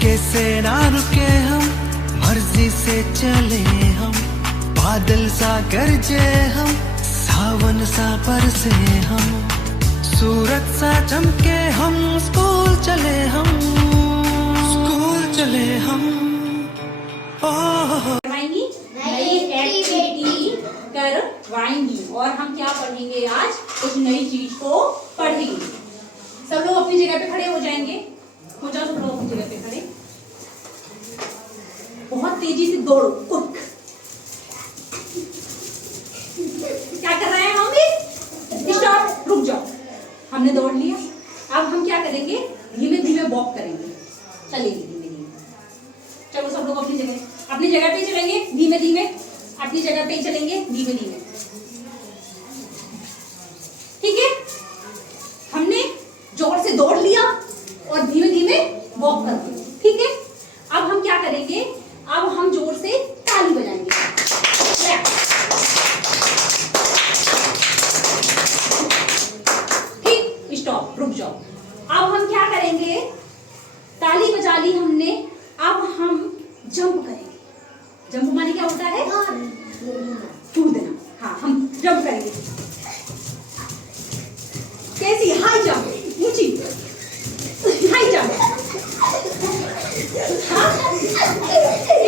झुके से ना रुके हम, मर्जी से चले हम, बादल सा गरजे हम, सावन सा बरसे हम, सूरज सा चमके हम, स्कूल चले हम, स्कूल चले हम। करवाएंगी नई एक्टिविटी करवाएंगी और हम क्या पढ़ेंगे आज, कुछ नई चीज को पढ़ेंगे। सब लोग अपनी जगह पे खड़े हो जाएंगे, हो जाओ सब लोग अपनी जगह पे खड़े। बहुत तेजी से दौड़ो, उठ। क्या कर रहे हैं हम भी? स्टॉप, रुक जाओ। हमने दौड़ लिया, अब हम क्या करेंगे, धीमे धीमे वॉक करेंगे, चलेंगे धीमे धीमे। चलो सब लोग अपनी जगह पे चलेंगे, धीमे धीमे अपनी जगह पे चलेंगे, धीमे धीमे। ठीक है, हमने जोर से दौड़ लिया और धीमे धीमे वॉक कर दिया। ठीक है, अब हम क्या करेंगे, अब हम जोर से ताली बजाएंगे। ठीक, स्टॉप, रुक जाओ। अब हम क्या करेंगे, ताली बजा ली हमने, अब हम जंप करेंगे। जंप माने क्या होता है? कूदना। हाँ, हम जंप करेंगे। कैसी? हाई जंप, ऊंची high jump.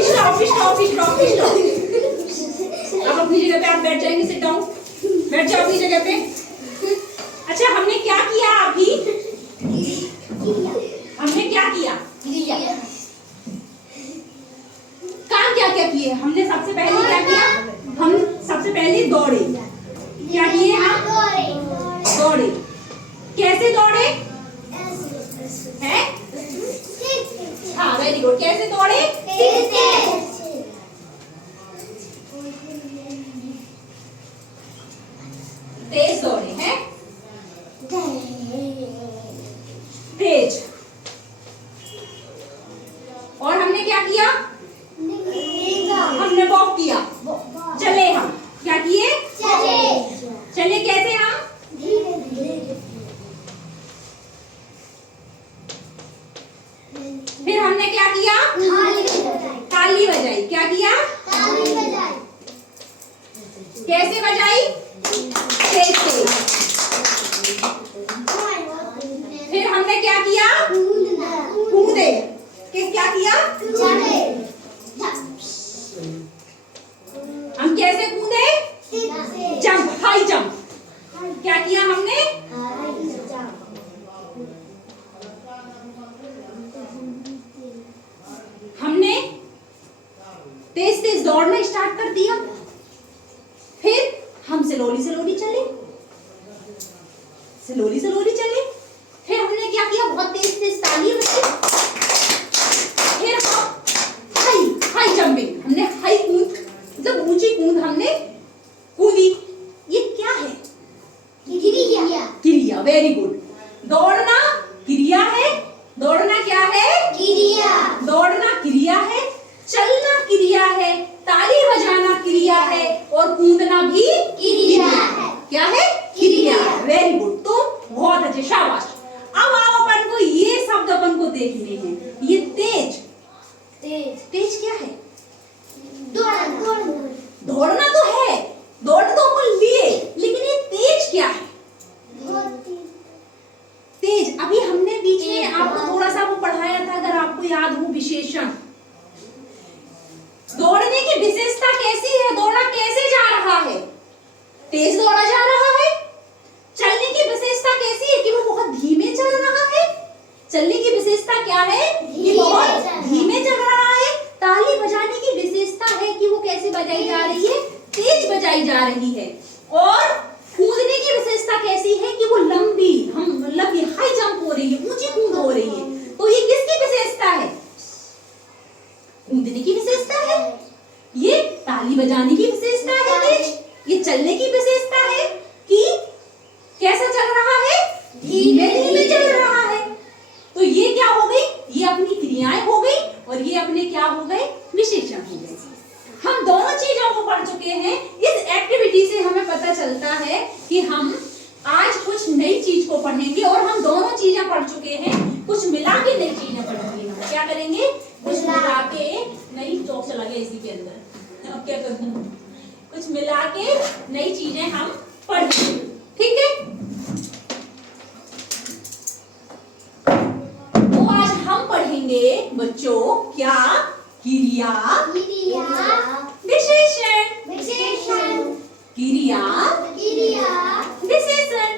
Stop stop stop stop. अब अपनी जगह पे आप बैठ जाएंगे, सिट डाउन, बैठ जाओ अपनी जगह पे। अच्छा, हमने क्या किया अभी? हमने क्या किया? काम क्या क्या किए हमने? सबसे पहले क्या किया? हम सबसे पहले दौड़े। क्या किए हम? दौड़े। कैसे दौड़े हैं? हाँ, वेरी गुड। कैसे दौड़े? तेज दौड़े हैं, तेज। और हमने क्या किया? हमने वॉक किया, चले। हम क्या किए? चले कैसे हम? फिर हमने क्या किया? ताली बजाई। क्या किया? कैसे बजाई? तेज से। फिर हमने क्या किया? कूदे। क्या किया? हम कैसे कूदे? Jump, high jump. क्या किया हमने? हमने तेज तेज दौड़ना स्टार्ट कर दिया। फिर हम स्लोली स्लोली चले, स्लोली स्लोली चले। फिर हमने क्या किया? बहुत तेज तेज ताली बजाई। फिर हम हाई हाई जंपिंग, हमने हाई कूद, मतलब ऊंची कूद हमने कूदी। ये क्या है? क्रिया। Very good. दौड़ना क्रिया है। दौड़ना क्या है? दौड़ना क्रिया है, चलना क्रिया है, ताली बजाना क्रिया है और कूदना भी क्रिया है। क्या है? क्रिया। Very good. तो बहुत अच्छे, शाबाश। अब आओ अपन को ये शब्द अपन को देखने हैं। ये तेज, तेज क्या है? दौड़ना तो है, दौड़ तो अपन लिए, लेकिन ये तेज क्या है? तेज। अभी हमने बीच में आपको थोड़ा सा वो पढ़ाया था, अगर आपको याद हो, विशेषण। दौड़ने की विशेषता कैसी है? दौड़ा कैसे जा रहा है? तेज दौड़ा जा रहा है। चलने की विशेषता कैसी है? कि वो बहुत धीमे चल रहा है। चलने की विशेषता क्या है? कि बहुत धीमे चल रहा है। ताली बजाने की विशेषता है कि वो कैसे बजाई जा रही है? तेज बजाई जा रही है। और कूदने की विशेषता कैसी है? कि वो लंबी, हम लंबी हाई जंप हो रही है, ऊंची कूद हो रही है। तो ये किसकी विशेषता है? कूदने की विशेषता है। ये ताली बजाने की विशेषता है तेज। ये चलने की विशेषता है कि कैसा चल रहा है? धीमे धीमे चल रहा है। तो ये क्या हो गई? ये अपनी क्रियाएं हो गई और ये अपने क्या हो गए? विशेषण हो गए। हम दोनों चीजों को पढ़ चुके हैं। इस एक्टिविटी से हमें पता चलता है कि हम आज कुछ नई चीज को पढ़ेंगे और हम दोनों चीजें पढ़ चुके हैं, कुछ मिला के नई चीजें पढ़ेंगे। क्या करेंगे? कुछ मिला के, नई चौक चला गया इसी के अंदर, अब क्या करूं? कुछ मिला के नई चीजें हम पढ़ेंगे, ठीक है? तो आज हम पढ़ेंगे बच्चों क्या? क्रिया विशेषण। क्रिया विशेषण।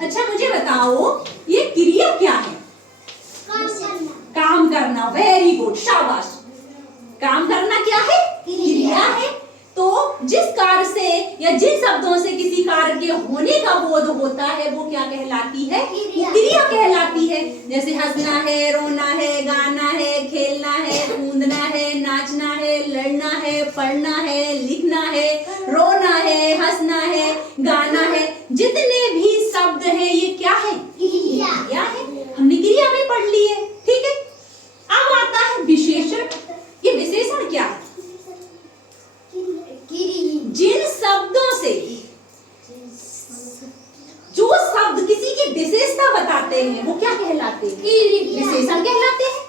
अच्छा मुझे बताओ ये क्रिया क्या है? काम करना। वेरी गुड, शाबाश। काम करना क्या है? क्रिया है। तो जिस कार्य से या जिन शब्दों से किसी कार्य के होने का बोध होता है वो क्या कहलाती है? क्रिया कहलाती है। जैसे हंसना है, रोना है, गाना है, खेलना है, कूदना है, नाचना है, लड़ना है, पढ़ना है, लिखना है, रोना है, हंसना है, गाना है, जितने भी शब्द हैं ये क्या है? क्रिया है। हमने क्रिया में पढ़ ली है, ठीक है? अब आता है विशेषण। ये विशेषण क्या है? जिन शब्दों से, जो शब्द किसी की विशेषता बताते हैं वो क्या कहलाते हैं? विशेषण कहलाते हैं।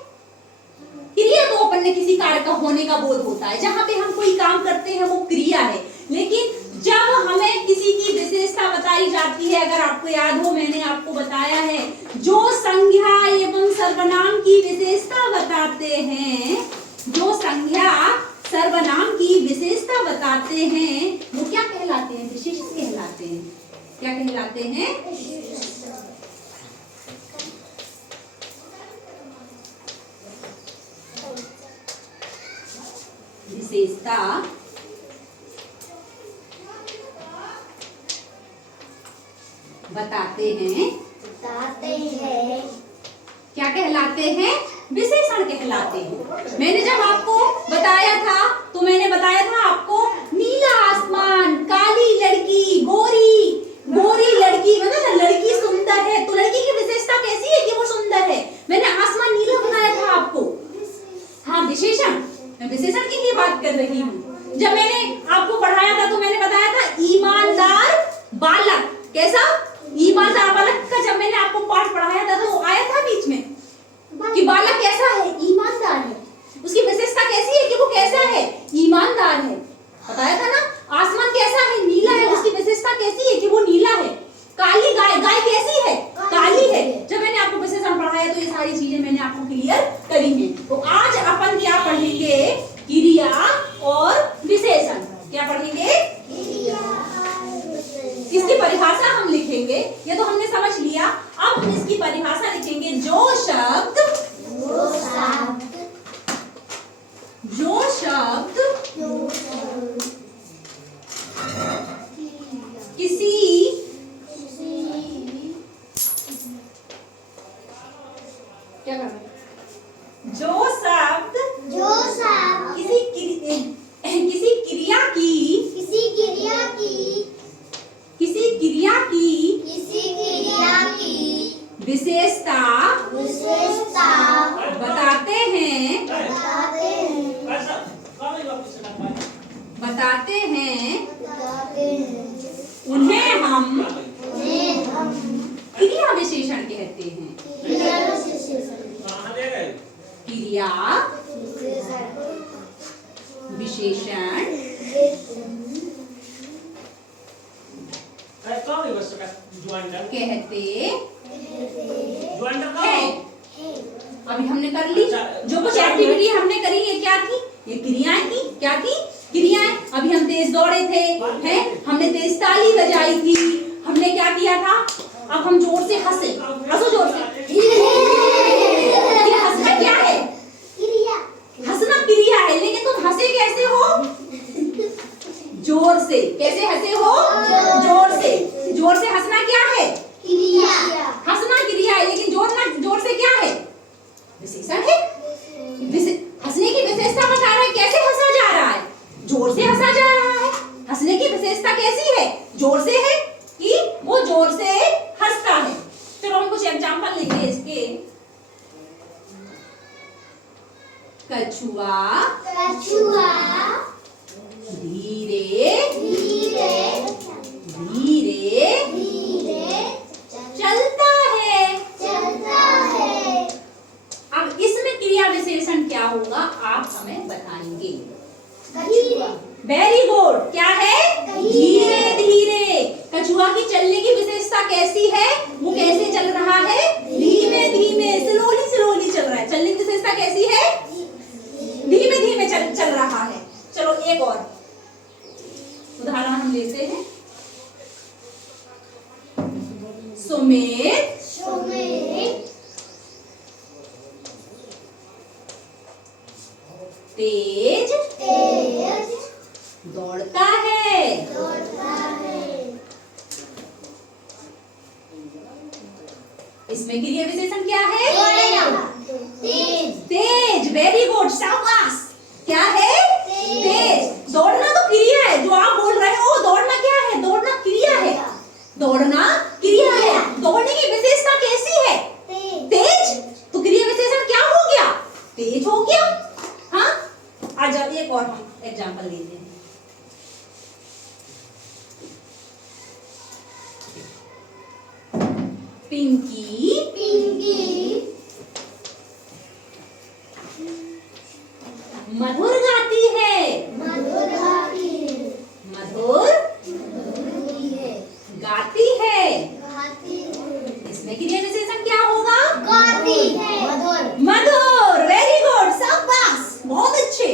क्रिया तो अपन ने किसी कार्य का होने का बोध होता है, जहां पे हम कोई काम करते हैं वो क्रिया है। लेकिन जब हमें किसी की विशेषता बताई जाती है, अगर आपको याद हो मैंने आपको बताया है, जो संज्ञा एवं सर्वनाम की विशेषता बताते हैं, जो संज्ञा सर्वनाम की विशेषता बताते हैं वो क्या कहलाते हैं? विशेषण कहलाते हैं। क्या कहलाते हैं? विशेषता बताते हैं क्या कहलाते हैं? विशेषण कहलाते हैं। मैंने जब आपको बताया था तो मैंने बताया था आपको नीला आसमान, काली लड़की, गोरी लड़की, मतलब लड़की सुंदर है, तो लड़की की विशेषता कैसी है कि वो सुंदर है? मैंने आसमान नीला बताया था आपको। हाँ, विशेषण, मैं विशेषण की ही बात कर रही हूँ। जब मैंने आपको पढ़ाया था तो मैंने बताया था ईमानदार बालक। कैसा? ईमानदार बालक का जब मैंने आपको पाठ पढ़ाया था तो आया था बीच में कि बालक कैसा है? ईमानदार है। उसकी विशेषता कैसी है कि वो कैसा है? ईमानदार है। बताया था ना। आसमान कैसा है? नीला है। उसकी विशेषता कैसी है कि वो नीला है। काली गाय, गाय कैसी है? काली है। जब मैंने आपको विशेषण पढ़ाया तो ये सारी चीजें मैंने आपको क्लियर करी हैं। तो आज अपन क्या पढ़ेंगे? क्रिया और विशेषण। क्या पढ़ेंगे? इसकी परिभाषा हम लिखेंगे। ये तो हमने समझ लिया। अब हम इसकी परिभाषा लिखेंगे। जो शब्द किसी क्या करना? जो शब्द किसी क्रिया की विशेषता बताते हैं उन्हें हम क्रिया विशेषण कहते हैं। क्रिया विशेषण कहते हैं। अभी हमने कर ली जो कुछ एक्टिविटी हमने करी, ये क्या थी? ये क्रियाएं थी। क्या थी? क्रियाएं। अभी हम तेज दौड़े थे, हैं? हमने तेज ताली बजाई थी, हमने क्या किया था? अब हम जोर से हंसे। हंसो जोर से। ये हंसना क्या है? हंसना क्रिया है। लेकिन तुम हंसे कैसे हो? जोर से। कैसे हंसे हो? जोर से। जोर से हंसना क्या है? हंसना क्रिया है। लेकिन जोर से क्या है? विशेषण है। हंसने की विशेषता बता रहा है। कैसे हंसा जा रहा है? जोर से हंसा जा रहा है। हंसने की विशेषता कैसी है? जोर से है कि वो जोर से हंसता है। चलो हम कुछ एग्जांपल लेंगे इसके। कछुआ धीरे चलता है। अब क्रिया विशेषण क्या होगा आप हमें बताएंगे। कछुआ। Very good. क्या है? धीरे। धीरे धीरे। कछुआ की चलने की विशेषता कैसी है? वो कैसे चल रहा है? धीमे धीमे, स्लोली स्लोली चल रहा है। चलने की विशेषता कैसी है? धीमे धीमे चल रहा है। चलो एक और उदाहरण हम लेते हैं। सुमित सुमित तेज तेज दौड़ता है। दौड़ता है। इसमें क्रिया विशेषण क्या है? दौड़ेगा। तेज तेज। वेरी गुड, शाबाश। क्या है? तेज। तेज। दौड़ना तो क्रिया है, जो आप बोल रहे हो दौड़ना क्या है? दौड़ना क्रिया है। दौड़ना क्रिया है। दौड़ने की विशेषता कैसी है? तेज तेज। तो क्रिया विशेषण क्या हो गया? तेज हो गया। हाँ, आ जाओ एक और हम एग्जाम्पल लेते हैं। पिंकी पिंकी मधुर गाती है। मधुर गाती है। मधुर गाती है। गाती है। इसमें क्रिया विशेषण क्या होगा? गाती है। मधुर मधुर। वेरी गुड, शाबाश, बहुत अच्छे।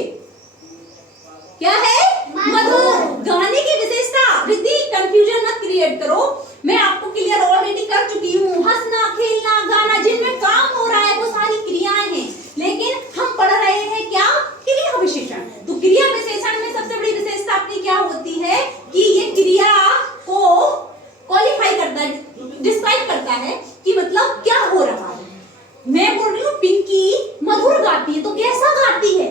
क्या है? मधुर। गाने की विशेषता। रिद्धि कंफ्यूजन मत क्रिएट करो, मैं आपको क्लियर ऑलरेडी कर चुकी हूँ। हंसना, खेलना, गाना, जिनमें काम हो रहा है वो सारी क्रियाएं हैं, लेकिन हम पढ़ रहे हैं क्या? क्रिया विशेषण। तो क्रिया विशेषण में सबसे बड़ी विशेषता अपनी क्या होती है कि ये क्रिया को क्वालिफाई करता है, डिस्क्राइब करता है कि मतलब क्या हो रहा है। मैं बोल रही हूँ पिंकी मधुर गाती है, तो कैसा गाती है?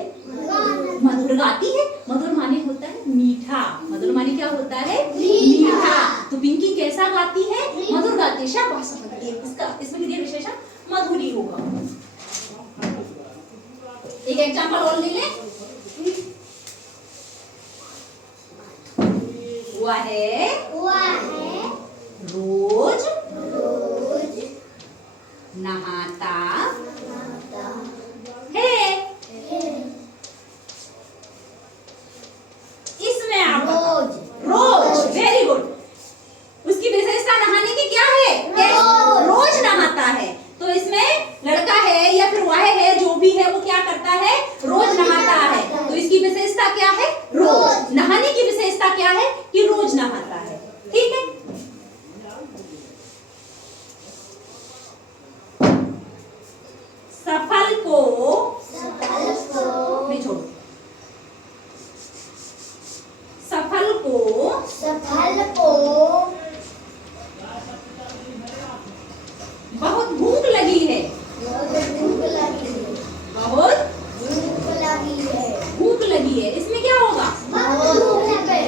मधुर गाती है। मधुर माने होता है मीठा। मधुर माने क्या होता है? मीठा। तो पिंकी कैसा गाती है? मधुर गाती है। शाबाश, समझ गए। इसका इसमें क्रिया विशेषण मधुरी होगा। एक एग्जांपल और ले लें। हुआ है रोज रोज नहाता नहाता है। है। इसमें आप रोज रोज। Very good. उसकी विशेषता नहाने की क्या है? रोज। रोज नहाता है। तो इसमें लड़का है या फिर वह है, जो भी है वो क्या करता है? रोज नहाता है। तो इसकी विशेषता क्या है? रोज। नहाने की विशेषता क्या है? कि रोज नहाता है। ठीक है। सफल को सफल को नहीं छोड़ो। सफल को सफल को बहुत भूख लगी है। बहुत भूख लगी है। बहुत भूख लगी है। भूख लगी है। इसमें क्या होगा? बहुत भूख है।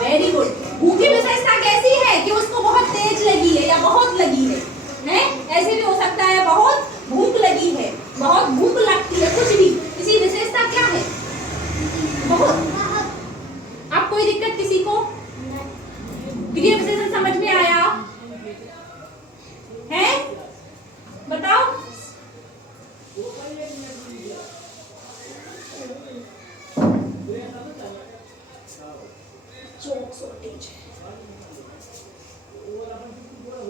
Very good. भूख की विशेषता कैसी है? कि उसको बहुत तेज लगी है या बहुत लगी है, हैं? ऐसे भी हो सकता है बहुत भूख लगी है, बहुत भूख लगती है, कुछ भी। इसी विशेषता क्या है? बहुत। आप कोई दिक्कत किसी को? क्रिया विशेषण समझ में आया है? बताओ।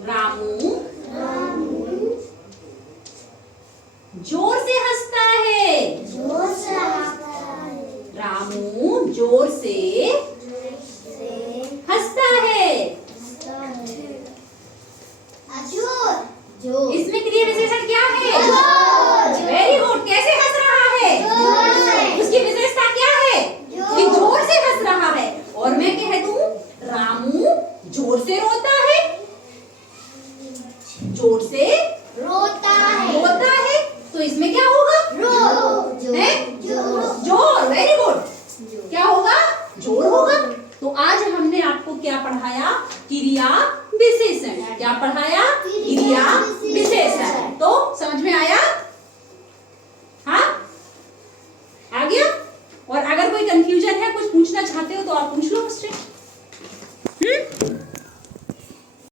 रामू जोर से हंसता है। जोर से हंसता है। रामू जोर से हंसता है। जोर। इसमें क्रिया विशेषण क्या है? जोर। Very good. कैसे हंस रहा है? जोर से। उसकी विशेषता क्या है? जोर। कि जोर से हंस रहा है। और मैं कह दूं रामू जोर से रोता है। जोर से रोता है। रोता है। तो इसमें क्या होगा? जोर। है? जोर। Very good. क्या होगा? जोर होगा। तो आज हमने आपको क्या पढ़ाया? क्रिया विशेषण। क्या पढ़ाया? क्रिया